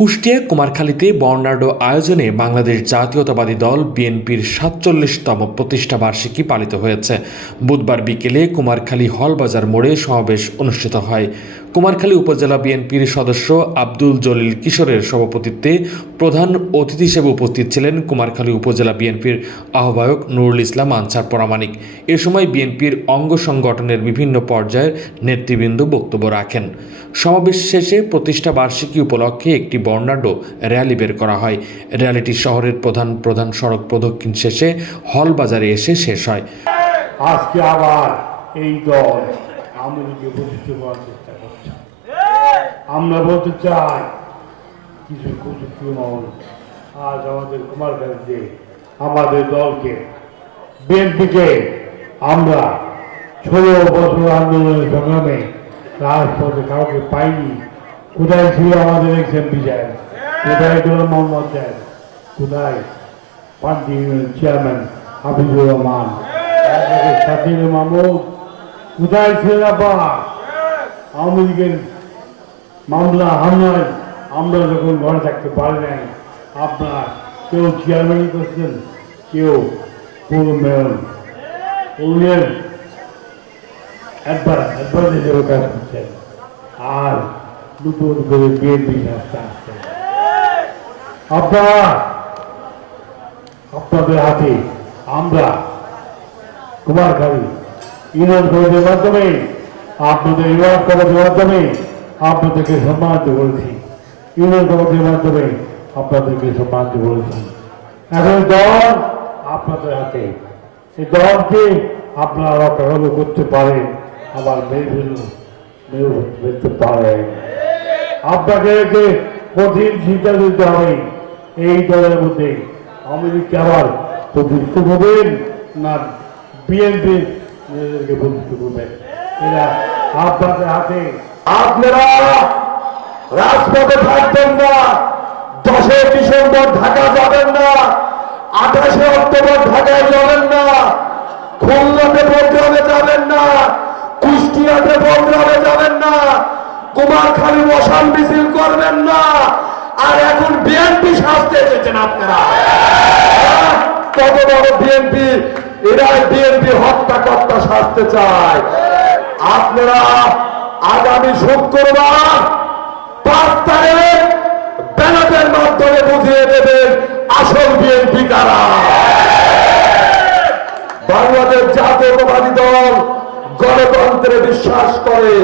কুষ্টিয়া, কুমারখালীতে বর্ণাঢ্য আয়োজনে বাংলাদেশ জাতীয়তাবাদী দল বিএনপির সাতচল্লিশতম প্রতিষ্ঠা বার্ষিকী পালিত হয়েছে। বুধবার বিকেলে কুমারখালী হলবাজার মোড়ে সমাবেশ অনুষ্ঠিত হয়। কুমারখালী উপজেলা বিএনপির সদস্য আব্দুল জলিল কিশোরের সভাপতিত্বে প্রধান অতিথি হিসেবে উপস্থিত ছিলেন কুমারখালী উপজেলা বিএনপির আহ্বায়ক নুরুল ইসলাম আনসার পরামানিক। এ সময় বিএনপির অঙ্গ সংগঠনের বিভিন্ন পর্যায়ের নেতৃবৃন্দ বক্তব্য রাখেন। সমাবেশ শেষে প্রতিষ্ঠা বার্ষিকী উপলক্ষে একটি বর্ণাঢ্য র্যালি বের করা হয়। র্যালিটি শহরের প্রধান প্রধান সড়ক প্রদক্ষিণ শেষে হল বাজারে এসে শেষ হয়। আজকে আবার এই দল আমাদেরকে প্রতিষ্ঠা করার চেষ্টা করছে। আমরা বলতে চাই, কিছু কুচুক্তি মহল, আজ আমাদের কুমার কুমারগঞ্জে আমাদের দলকে, বিএনপিকে আমরা ষোলো বছর আন্দোলনের সংগ্রামে রাজপথে কাউকে পাইনি। কোথায় ছিল আমাদের এক্সএম বিজয় কোথায় গোলাম মোহাম্মদ সাহেব কোথায়? Party chairman Hafizur Rahman. Shakir Mahmud. কোথায় ছিলেন আপা? আওয়ামী লীগের মামলা, হামলায় আমরা যখন ঘরে থাকতে পারি নাই, আপনার কেউ চেয়ারম্যানই করছেন, কেউ পৌর মেয়র একবার একবার হিসেবে কাজ করছেন। আর নতুন করে বিএনপি আসছে আপনারা আপনাদের হাতে আমরা কুমারখালী ইউনিয়ন কমিটির মাধ্যমে, আপনাদের ইউনিয়ন কমিটির মাধ্যমে আপনাদেরকে সম্মানিত করেছি। ইউনিয়ন কমিটির মাধ্যমে আপনাদেরকে সম্মানিত করেছি। এখন দল আপনাদের হাতে, এই দলকে আপনারা রক্ষা করতে পারেন, আবার ফেলুন মেরে ফেলতে পারেন। আপনাকে কঠিন সিদ্ধান্ত দিতে হবে। এই দলের মধ্যে আমেরিকা আবার প্রতিষ্ঠিত করবেন না বিএনপি নিজেদেরকে প্রতিষ্ঠিত করবেন এরা আপনাদের হাতে। আপনারা রাজপথে থাকবেন না দশই ডিসেম্বর ঢাকা যাবেন না, আঠাশে অক্টোবর ঢাকায় যাবেন না, খুলনাতে প্রোগ্রামে যাবেন না, কুষ্টিয়াতে প্রোগ্রামে যাবেন না। কুমারখালী মশাল মিছিল করবেন না। আর এখন বিএনপি সাজতে এসেছেন আপনারা। কত বড় বিএনপি এরাই বিএনপি হত্যাকর্তা সাজতে চায়। আপনারা আগামী শুক্রবার পাঁচ তারিখ ব্যালটের মাধ্যমে বুঝিয়ে দেবেন আসল বিএনপি কারা। বাংলাদেশ জাতীয়তাবাদী দল গণতন্ত্রে বিশ্বাস করে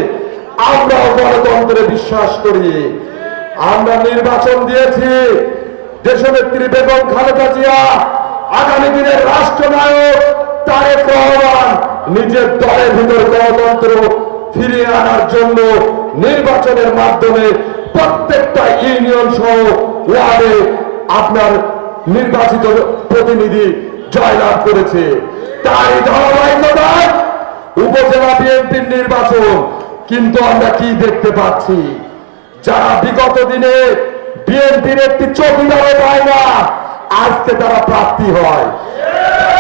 আমরাও গণতন্ত্রে বিশ্বাস করি। আমরা নির্বাচন দিয়েছি। দেশনেত্রী বেগম খালেদা জিয়া, আগামী দিনের রাষ্ট্রনায়ক তারেক রহমান নিজের দলের ভিতর গণতন্ত্র ফিরিয়ে আনার জন্য নির্বাচনের মাধ্যমে প্রত্যেকটা ইউনিয়ন সহ ওয়ার্ডে আপনার নির্বাচিত প্রতিনিধি জয়লাভ করেছে। তাই ধারাবাহিকতায় উপজেলা বিএনপির নির্বাচন কিন্তু আমরা কি দেখতে পাচ্ছি? যারা বিগত দিনে বিএনপির একটি চৌকিদারও পায় না, আজকে তারা প্রাপ্তি হয়।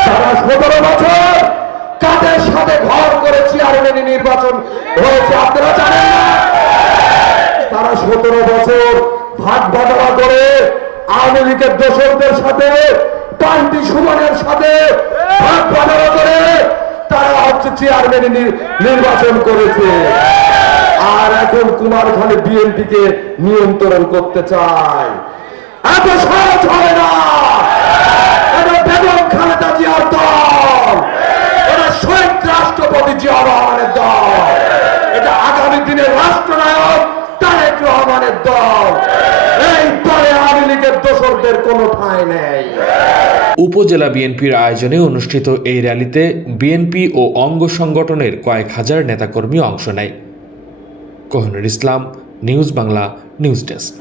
তারা সতেরো বছর কাদের সাথে ঘর করে চেয়ারম্যান নির্বাচন হয়েছে, আপনারা জানেন? তারা সতেরো বছর ভাগ বাটোয়ারা করে আওয়ামী লীগের দোষকদের সাথে পান্টি সুমনের সাথে ভাগ বাটোয়ারা করে চেয়ারম্যান নির্বাচন করেছে। আর এখন কুমার খানে বিএনপিকে নিয়ন্ত্রণ করতে চায়। এত সহজ হবে না। খালেদা জিয়ার দল। এটা রাষ্ট্রপতি জিয়া রহমানের দল এটা আগামী দিনের রাষ্ট্রনায়ক তারেক রহমানের দল এই দলে আওয়ামী লীগের দোসরদের কোনো ঠাঁই নেই উপজেলা বিএনপির আয়োজনে অনুষ্ঠিত এই র্যালিতে বিএনপি ও অঙ্গ সংগঠনের কয়েক হাজার নেতাকর্মী অংশ নেয়। Kohinoor Islam, news Bangla, news desk.